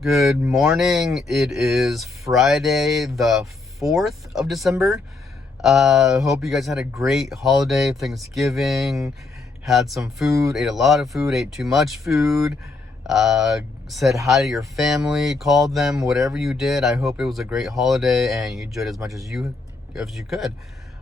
Good morning. It is Friday, the 4th of December. Hope you guys had a great holiday, Thanksgiving, had some food, ate a lot of food, ate too much food, said hi to your family, called them, whatever you did. I hope it was a great holiday and you enjoyed as much as you could.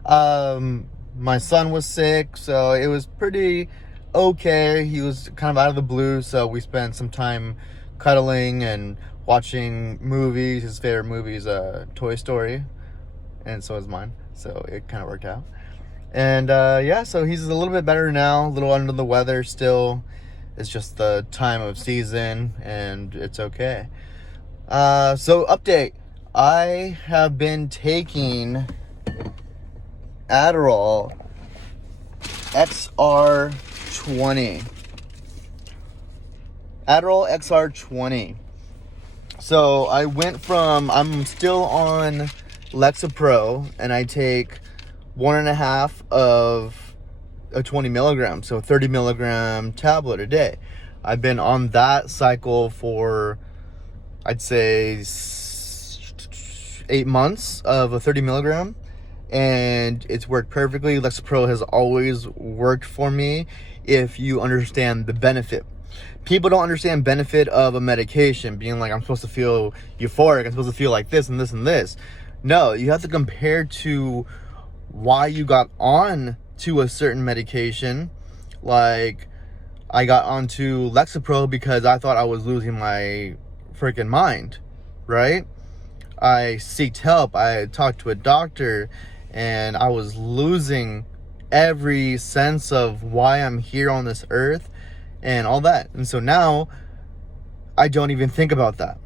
My son was sick, so it was pretty okay. He was kind of out of the blue, so we spent some time cuddling and watching movies. His favorite movie is Toy Story, and so is mine, so it kind of worked out. And yeah, so he's a little bit better now, a little under the weather still. It's just the time of season, and it's okay. So update, I have been taking Adderall XR 20. Adderall XR 20. So I went from, I'm still on lexapro, and I take 1.5 of a 20 milligram, so 30 milligram tablet a day. I've been on that cycle for, I'd say, 8 months of a 30 milligram, and it's worked perfectly. Lexapro has always worked for me if you understand the benefit. People don't understand benefit of a medication, being like, I'm supposed to feel euphoric, I'm supposed to feel like this and this and this. No, you have to compare to why you got on to a certain medication. Like, I got onto Lexapro because I thought I was losing my freaking mind, right? I sought help, I talked to a doctor, and I was losing every sense of why I'm here on this earth and all that. And so now I don't even think about that,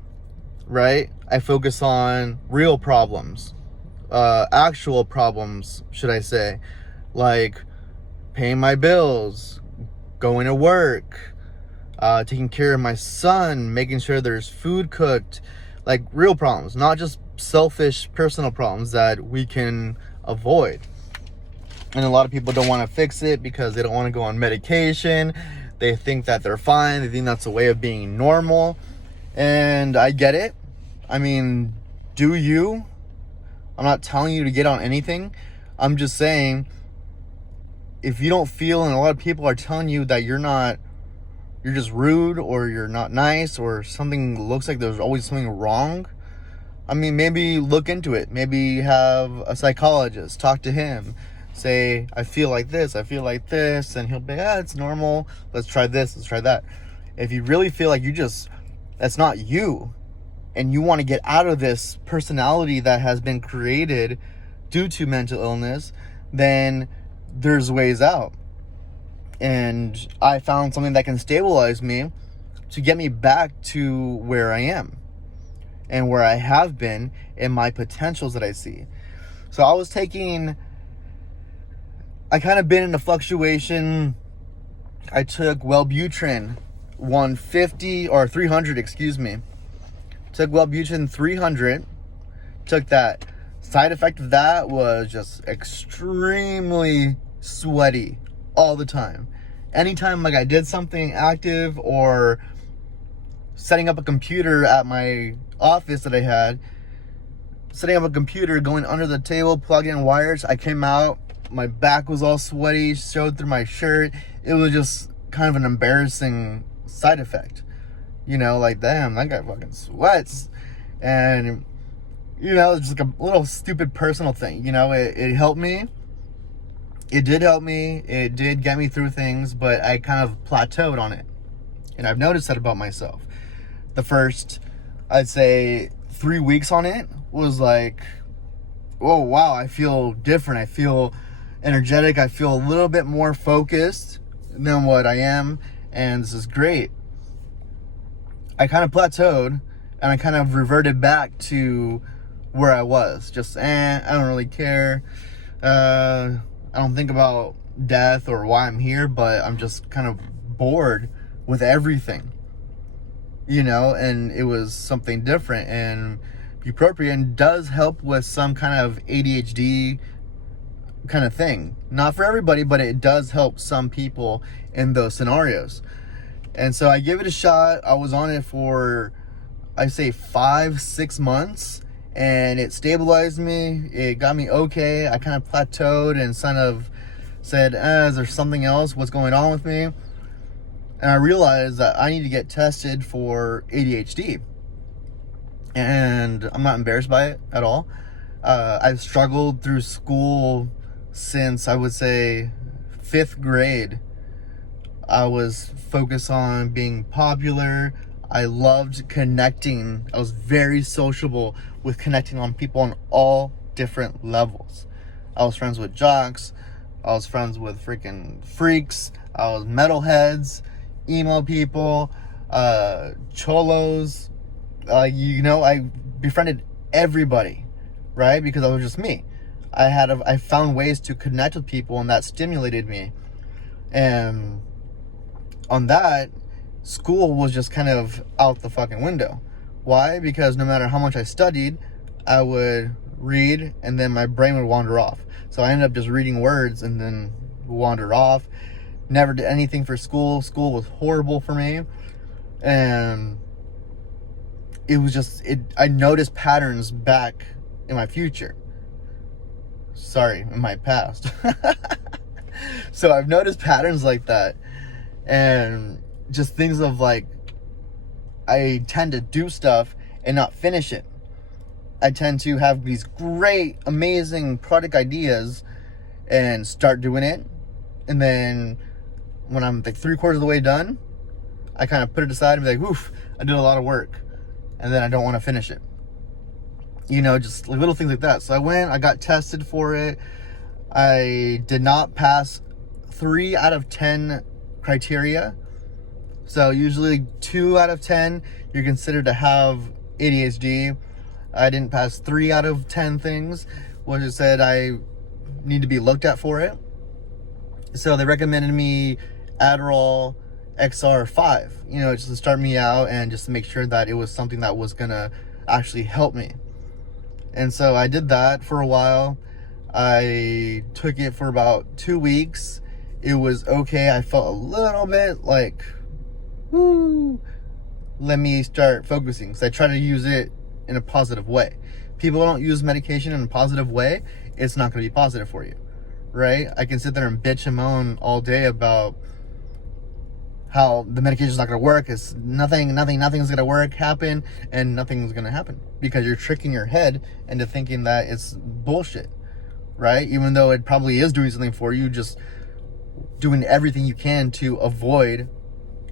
right? I focus on real problems, actual problems, should I say, like paying my bills, going to work, taking care of my son, making sure there's food cooked, like real problems, not just selfish personal problems that we can avoid. And a lot of people don't want to fix it because they don't want to go on medication. They think that they're fine. They think that's a way of being normal. And I get it. I mean, do you? I'm not telling you to get on anything. I'm just saying, if you don't feel, and a lot of people are telling you that you're just rude, or you're not nice, or something looks like there's always something wrong. I mean, maybe look into it. Maybe have a psychologist, talk to him. Say, I feel like this, and he'll be, it's normal, let's try this, let's try that. If you really feel like that's not you, and you want to get out of this personality that has been created due to mental illness, then there's ways out. And I found something that can stabilize me to get me back to where I am and where I have been and my potentials that I see. So I kind of been in a fluctuation. I took Wellbutrin 150 or 300, excuse me. Took Wellbutrin 300. Took that. Side effect of that was just extremely sweaty all the time. Anytime like I did something active or setting up a computer at my office that I had, setting up a computer, going under the table, plugging in wires, I came out, my back was all sweaty, showed through my shirt. It was just kind of an embarrassing side effect. You know, like, damn, that guy fucking sweats. And, you know, it's just like a little stupid personal thing. You know, it helped me. It did help me. It did get me through things, but I kind of plateaued on it. And I've noticed that about myself. The first, I'd say, 3 weeks on it was like, oh, wow, I feel different. I feel energetic. I feel a little bit more focused than what I am, and this is great. I kind of plateaued, and I kind of reverted back to where I was. Just, I don't really care. I don't think about death or why I'm here, but I'm just kind of bored with everything, you know, and it was something different. And Bupropion does help with some kind of ADHD kind of thing. Not for everybody, but it does help some people in those scenarios. And so I gave it a shot. I was on it for I say 5-6 months, and it stabilized me. It got me okay. I kind of plateaued and kind of said, is there something else? What's going on with me? And I realized that I need to get tested for ADHD. And I'm not embarrassed by it at all. I've struggled through school since, I would say, 5th grade. I was focused on being popular. I loved connecting. I was very sociable with connecting on people on all different levels. I was friends with jocks. I was friends with freaking freaks. I was metalheads, emo people, cholos. I befriended everybody, right? Because I was just me. I found ways to connect with people, and that stimulated me. And on that, school was just kind of out the fucking window. Why? Because no matter how much I studied, I would read and then my brain would wander off. So I ended up just reading words and then wander off. Never did anything for school. School was horrible for me. And it was just, I noticed patterns back in my future. Sorry, in my past. So I've noticed patterns like that. And just things of like, I tend to do stuff and not finish it. I tend to have these great, amazing product ideas and start doing it. And then when I'm like 3/4 of the way done, I kind of put it aside and be like, oof, I did a lot of work. And then I don't want to finish it. Just like little things like that. So I got tested for it. I did not pass 3 out of 10 criteria. So usually 2 out of 10, you're considered to have ADHD. I didn't pass 3 out of 10 things, which it said I need to be looked at for it. So they recommended me Adderall XR 5, just to start me out and just to make sure that it was something that was gonna actually help me. And so I did that for a while. I took it for about 2 weeks. It was okay. I felt a little bit like, woo, let me start focusing. Because I try to use it in a positive way. People don't use medication in a positive way, it's not going to be positive for you, right? I can sit there and bitch and moan all day about how the medication's not going to work. It's nothing's going to work, happen, and nothing's going to happen. Because you're tricking your head into thinking that it's bullshit, right? Even though it probably is doing something for you, just doing everything you can to avoid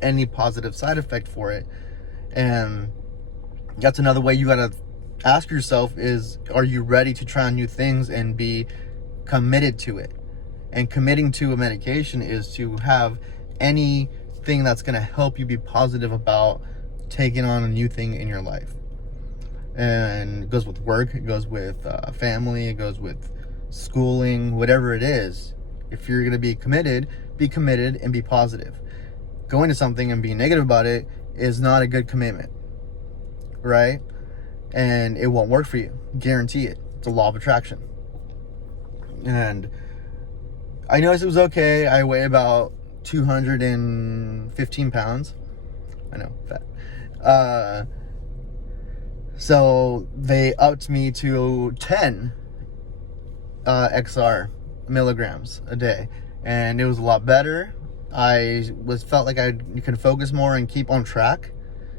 any positive side effect for it. And that's another way you gotta ask yourself is, are you ready to try new things and be committed to it? And committing to a medication is to have anything that's gonna help you be positive about taking on a new thing in your life. And it goes with work, it goes with family, it goes with schooling, whatever it is. If you're gonna be committed and be positive. Going to something and being negative about it is not a good commitment, right? And it won't work for you. Guarantee it. It's a law of attraction. And I noticed it was okay. I weigh about 215 pounds. I know, fat. So they upped me to 10 XR milligrams a day. And it was a lot better. I felt like I could focus more and keep on track,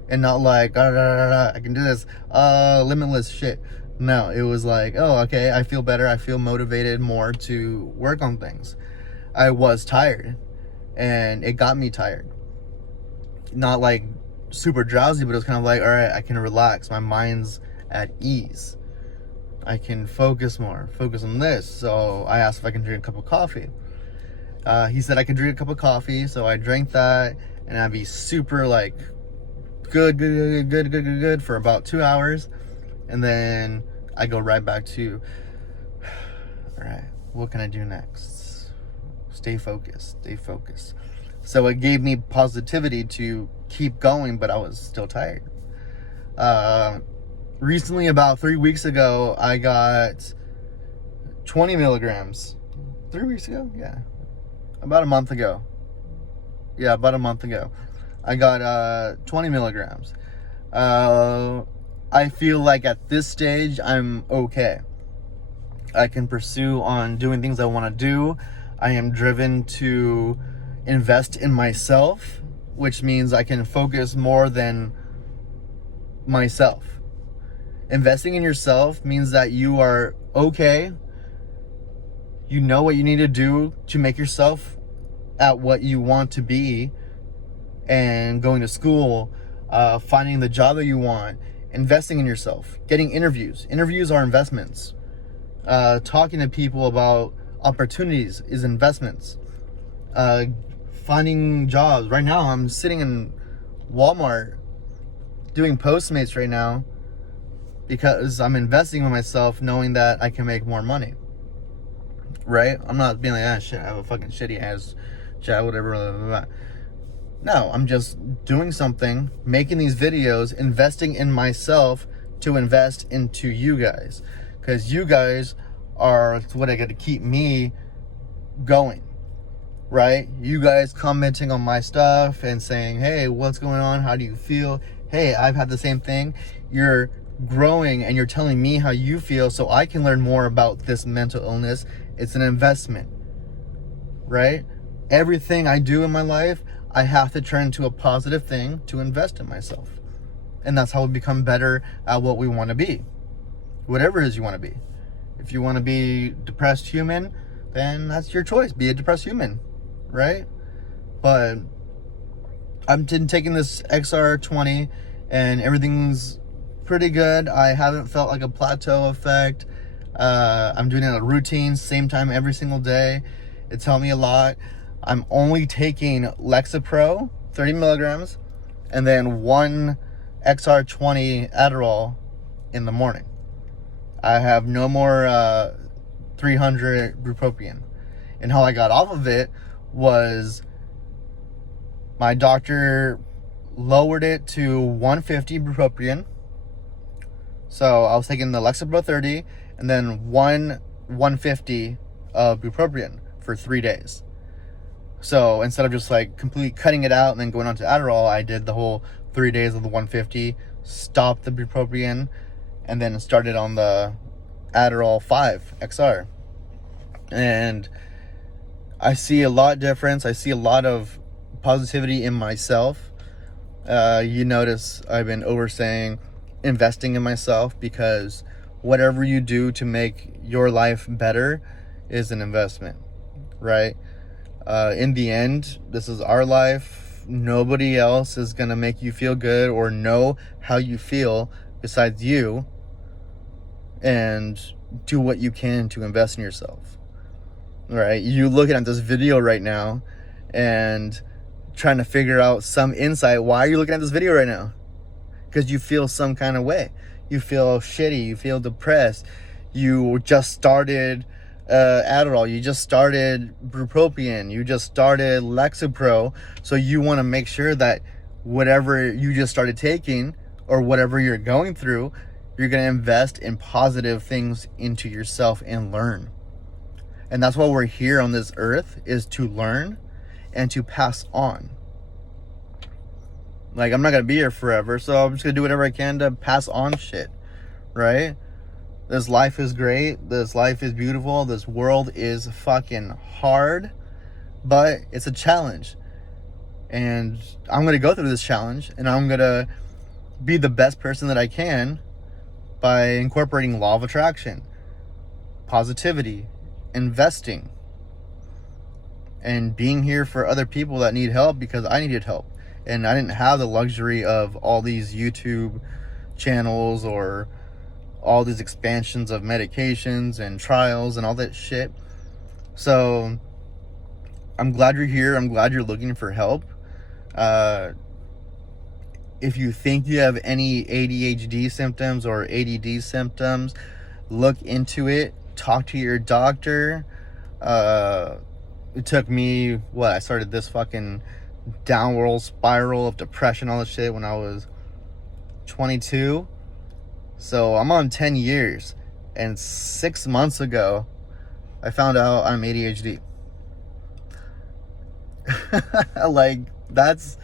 and not like I can do this limitless shit. No, it was like, oh, okay, I feel better. I feel motivated more to work on things. I was tired, and it got me tired. Not like super drowsy, but it was kind of like, all right, I can relax. My mind's at ease. I can focus more, focus on this. So I asked if I can drink a cup of coffee. He said I could drink a cup of coffee, so I drank that, and I'd be super like good for about 2 hours, and then I go right back to, all right, what can I do next? Stay focused. So it gave me positivity to keep going, but I was still tired. Recently, about 3 weeks ago, I got 20 milligrams. 3 weeks ago? Yeah. About a month ago. I got 20 milligrams. I feel like at this stage, I'm okay. I can pursue on doing things I want to do. I am driven to invest in myself, which means I can focus more than myself. Investing in yourself means that you are okay. You know what you need to do to make yourself at what you want to be, and going to school, finding the job that you want, investing in yourself, getting interviews. Interviews are investments. Talking to people about opportunities is investments. Finding jobs. Right now, I'm sitting in Walmart doing Postmates right now because I'm investing in myself, knowing that I can make more money. Right? I'm not being like, shit, I have a fucking shitty ass job, whatever, blah, blah, blah. No, I'm just doing something, making these videos, investing in myself to invest into you guys. Because you guys are what I got to keep me going, right? You guys commenting on my stuff and saying, hey, what's going on? How do you feel? Hey, I've had the same thing. You're growing and you're telling me how you feel so I can learn more about this mental illness. It's an investment, right? Everything I do in my life, I have to turn into a positive thing to invest in myself. And that's how we become better at what we want to be. Whatever it is you want to be. If you want to be depressed human, then that's your choice. Be a depressed human, right? But I'm taking this XR20 and everything's pretty good. I haven't felt like a plateau effect. I'm doing it a routine, same time every single day. It's helped me a lot. I'm only taking lexapro, 30 milligrams, and then one XR20 Adderall in the morning. I have no more 300 Bupropion. And how I got off of it was my doctor lowered it to 150 Bupropion. So I was taking the lexapro 30 and then 150 of Bupropion for 3 days. So instead of just like completely cutting it out and then going on to Adderall, I did the whole 3 days of the 150, stopped the Bupropion, and then started on the Adderall XR. And I see a lot of difference. I see a lot of positivity in myself. You notice I've been oversaying investing in myself, because whatever you do to make your life better is an investment, right? In the end, this is our life. Nobody else is going to make you feel good or know how you feel besides you. And do what you can to invest in yourself. All right? You looking at this video right now and trying to figure out some insight. Why are you looking at this video right now? Because you feel some kind of way. You feel shitty. You feel depressed. You just started Adderall, you just started Bupropion, you just started lexapro, so you want to make sure that whatever you just started taking or whatever you're going through, you're going to invest in positive things into yourself and learn. And that's why we're here on this earth, is to learn and to pass on. Like, I'm not going to be here forever, so I'm just going to do whatever I can to pass on shit, right? This life is great. This life is beautiful. This world is fucking hard, but it's a challenge. And I'm going to go through this challenge, and I'm going to be the best person that I can by incorporating law of attraction, positivity, investing, and being here for other people that need help, because I needed help. And I didn't have the luxury of all these YouTube channels or all these expansions of medications and trials and all that shit. So I'm glad you're here. I'm glad you're looking for help. If you think you have any ADHD symptoms or ADD symptoms, look into it. Talk to your doctor. It took me, I started this fucking downward spiral of depression, all this shit, when I was 22. So I'm on 10 years, and 6 months ago, I found out I'm ADHD. Like, that's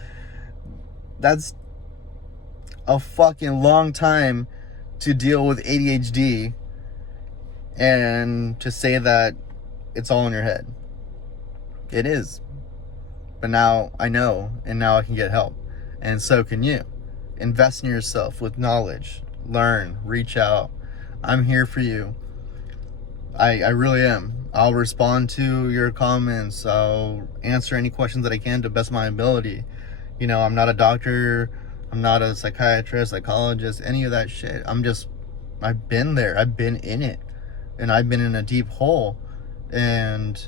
a fucking long time to deal with ADHD and to say that it's all in your head. It is. But now I know, and now I can get help. And so can you. Invest in yourself with knowledge. Learn. Reach out. I'm here for you. I really am. I'll respond to your comments. I'll answer any questions that I can to the best of my ability. You know, I'm not a doctor. I'm not a psychiatrist, psychologist, any of that shit. I've been there. I've been in it. And I've been in a deep hole. And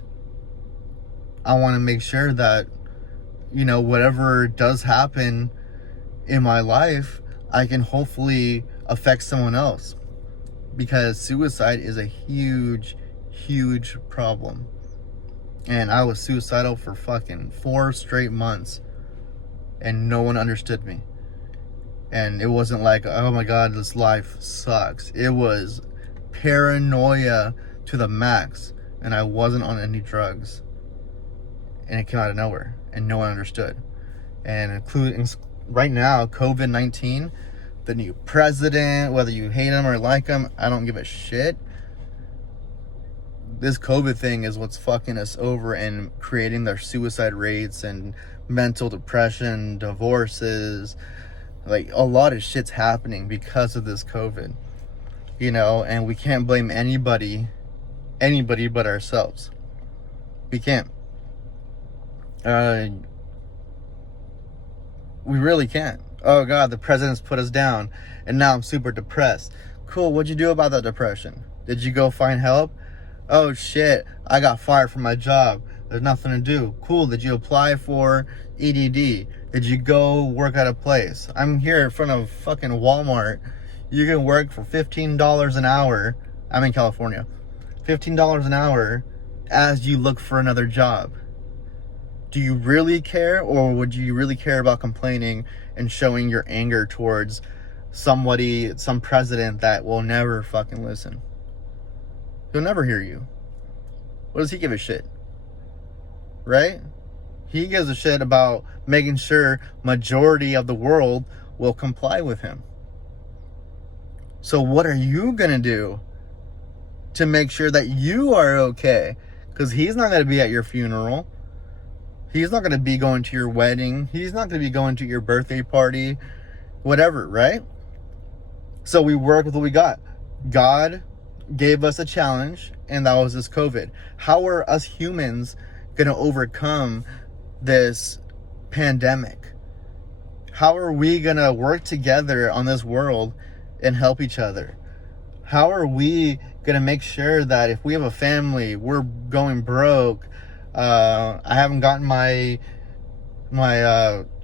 I want to make sure that, you know, whatever does happen in my life, I can hopefully affect someone else. Because suicide is a huge, huge problem. And I was suicidal for fucking 4 straight months. And no one understood me. And it wasn't like, oh my God, this life sucks. It was paranoia to the max. And I wasn't on any drugs. And it came out of nowhere. And no one understood. And including right now, COVID-19, the new president, whether you hate him or like him, I don't give a shit. This COVID thing is what's fucking us over and creating their suicide rates and mental depression, divorces. Like, a lot of shit's happening because of this COVID. You know, and we can't blame anybody but ourselves. We can't. We really can't. Oh God, the president's put us down and now I'm super depressed. Cool, what'd you do about that depression? Did you go find help? Oh shit, I got fired from my job. There's nothing to do. Cool, did you apply for EDD? Did you go work at a place? I'm here in front of fucking Walmart. You can work for $15 an hour. I'm in California. $15 an hour as you look for another job. Do you really care, or would you really care about complaining and showing your anger towards somebody, some president that will never fucking listen? He'll never hear you. What does he give a shit? Right? He gives a shit about making sure majority of the world will comply with him. So what are you gonna do to make sure that you are okay? Because he's not gonna be at your funeral. He's not going to be going to your wedding. He's not going to be going to your birthday party. Whatever, right? So we work with what we got. God gave us a challenge, and that was this COVID. How are us humans going to overcome this pandemic? How are we going to work together on this world and help each other? How are we going to make sure that if we have a family, we're going broke, I haven't gotten my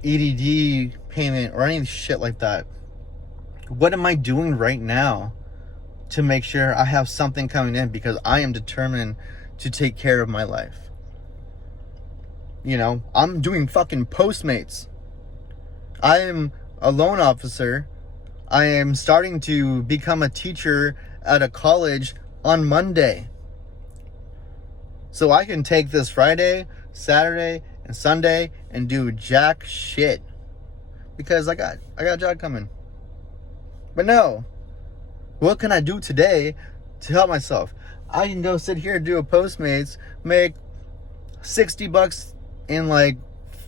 EDD payment or any shit like that. What am I doing right now to make sure I have something coming in? Because I am determined to take care of my life. You know, I'm doing fucking Postmates. I am a loan officer. I am starting to become a teacher at a college on Monday. So I can take this Friday, Saturday, and Sunday and do jack shit. Because I got a job coming. But no. What can I do today to help myself? I can go sit here and do a Postmates, make $60 in like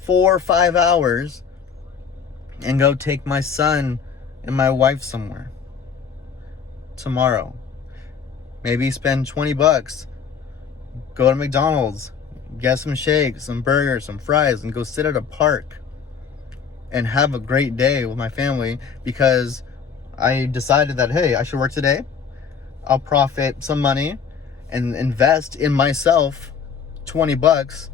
4 or 5 hours, and go take my son and my wife somewhere tomorrow. Maybe spend $20. Go to McDonald's, get some shakes, some burgers, some fries, and go sit at a park and have a great day with my family, because I decided that, hey, I should work today. I'll profit some money and invest in myself $20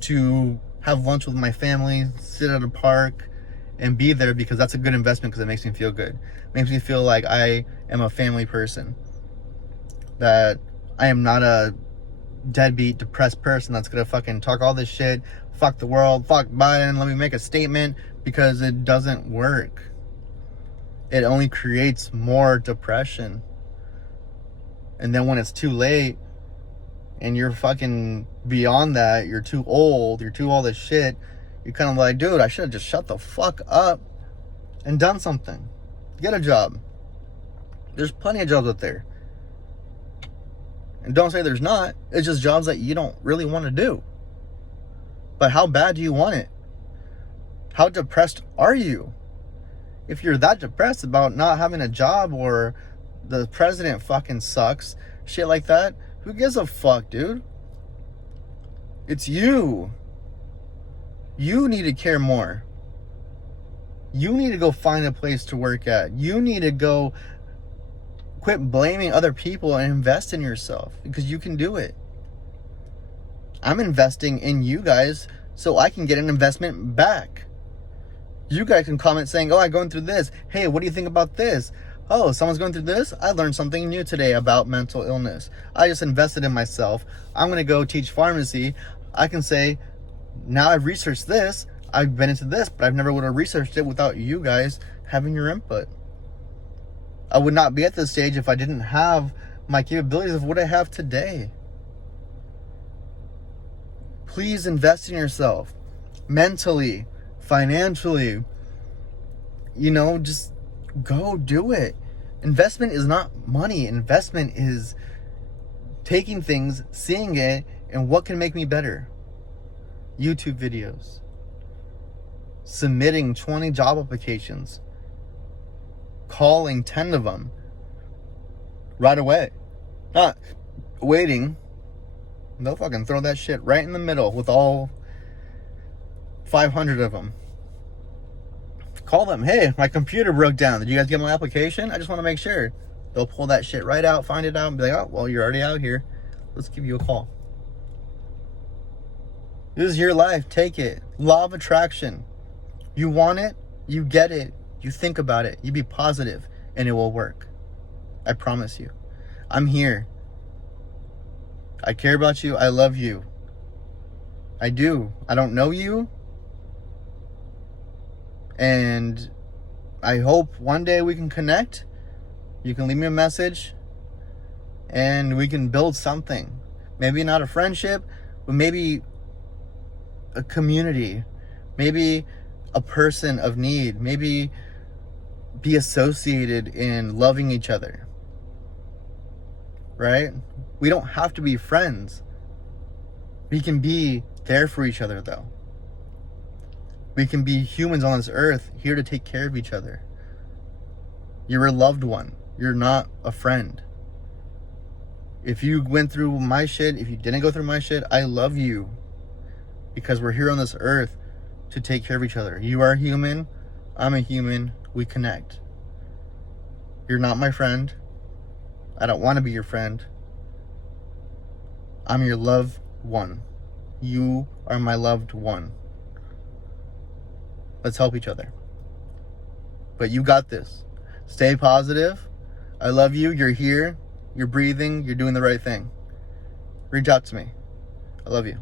to have lunch with my family, sit at a park, and be there, because that's a good investment, because it makes me feel good. It makes me feel like I am a family person. That I am not a deadbeat, depressed person that's gonna fucking talk all this shit, fuck the world, fuck Biden, let me make a statement, because it doesn't work. It only creates more depression. And then when it's too late and you're fucking beyond that, you're too old, you're too all this shit, you're kind of like, dude, I should have just shut the fuck up and done something. Get a job. There's plenty of jobs out there. And don't say there's not. It's just jobs that you don't really want to do. But how bad do you want it? How depressed are you? If you're that depressed about not having a job, or the president fucking sucks, shit like that, who gives a fuck, dude? It's you. You need to care more. You need to go find a place to work at. You need to go quit blaming other people and invest in yourself, because you can do it. I'm investing in you guys so I can get an investment back. You guys can comment saying, oh, I'm going through this. Hey, what do you think about this? Oh, someone's going through this? I learned something new today about mental illness. I just invested in myself. I'm going to go teach pharmacy. I can say, now I've researched this. I've been into this, but I've never would have researched it without you guys having your input. I would not be at this stage if I didn't have my capabilities of what I have today. Please invest in yourself. Mentally, financially. Just go do it. Investment is not money. Investment is taking things, seeing it, and what can make me better. YouTube videos. Submitting 20 job applications. Calling 10 of them right away. Not waiting. They'll fucking throw that shit right in the middle with all 500 of them. Call them. Hey, my computer broke down. Did you guys get my application? I just want to make sure. They'll pull that shit right out, find it out, and be like, oh, well, you're already out here. Let's give you a call. This is your life. Take it. Law of attraction. You want it, you get it. You think about it. You be positive, and it will work. I promise you. I'm here. I care about you. I love you. I do. I don't know you. And I hope one day we can connect. You can leave me a message. And we can build something. Maybe not a friendship, but maybe a community. Maybe a person of need. Maybe be associated in loving each other. Right? We don't have to be friends. We can be there for each other, though. We can be humans on this earth, here to take care of each other. You're a loved one. You're not a friend. If you went through my shit, if you didn't go through my shit, I love you. Because we're here on this earth to take care of each other. You are human. I'm a human. We connect. You're not my friend. I don't want to be your friend. I'm your loved one. You are my loved one. Let's help each other. But you got this. Stay positive. I love you. You're here. You're breathing. You're doing the right thing. Reach out to me. I love you.